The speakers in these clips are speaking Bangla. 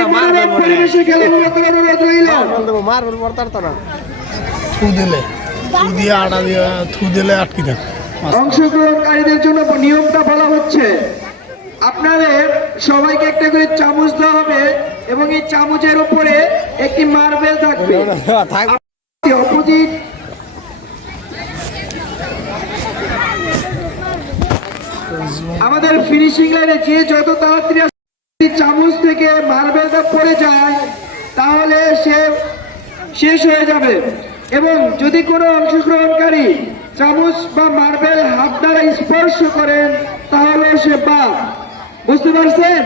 না মার মনোরম পরিবেশে খেলাধুলা করার অনুরোধ রইল দেবো মার পড়তার তো না। থু দিলে থু দিয়ে আটা দিয়ে থু দিলে আটকে দেয়। অংশগ্রহণকারীদের জন্য নিয়মটা বলা হচ্ছে আপনাদের সবাইকে একটা করে চামচ দেওয়া হবে এবং এই চামচের উপরে একটি মার্বেল থাকবে। থাক। অপোজিট। আমাদের ফিনিশিং লাইনে যে যত তাড়াতাড়ি চামচ থেকে মার্বেলটা পড়ে যায় তাহলে সে শেষ হয়ে যাবে। এবং যদি কোনো অংশগ্রহণকারী চামচ বা মার্বেল হাত দ্বারা স্পর্শ করেন তাহলে সে বাদ বুঝতে পারছেন?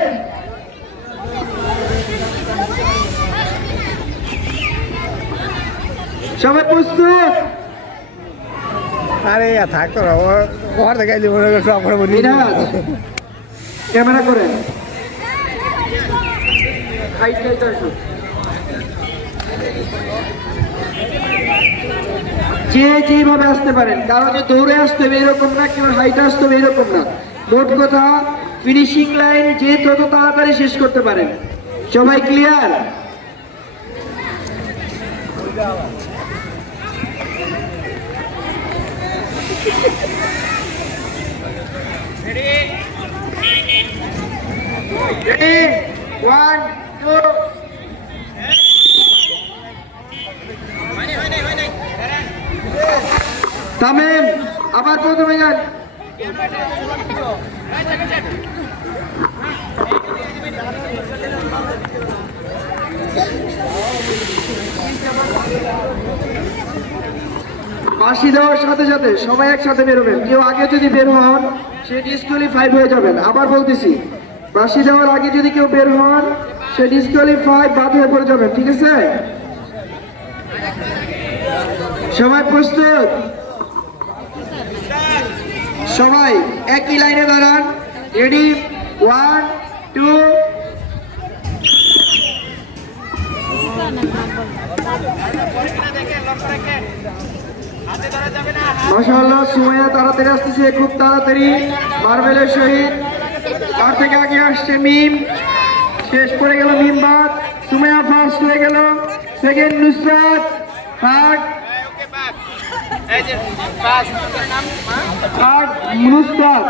সবাই প্রস্তুত? আরে থাক তো না ঘর মিরাজ ক্যামেরা করেন যে যেভাবে আসতে পারেন কারও যে দৌড়ে আসতে হবে এরকম না কেউ হাইটে আসতে হবে এরকম না। মোট কথা ফিনিশিং লাইন যে যত তাড়াতাড়ি শেষ করতে পারেন। সবাই clear ready one two Tamim, আবার প্রথমে গান বাঁশি দেওয়ার সাথে সাথে সবাই একসাথে বেরোবেন। কেউ আগে যদি বের হন, সে ডিসকোয়ালিফাইড হয়ে যাবেন। আবার বলতেছি বাঁশি দেওয়ার আগে যদি কেউ বের হন, সে ডিসকোয়ালিফাইড বাদ হয়ে পড়ে যাবে, ঠিক আছে? সবাই প্রস্তুত? সবাই একই লাইনে দাঁড়ান। রেডি ওয়ান টু মাশাআল্লাহ, সুমাইয়া তাড়াতাড়ি আসতেছে, খুব তাড়াতাড়ি মার্বেলের সহিত। তার থেকে আগে আসছে মিম? শেষ পড়ে গেল মিম বাদ। সুমাইয়া ফার্স্ট হয়ে গেল। Second Nusrat. Third third Nusrat.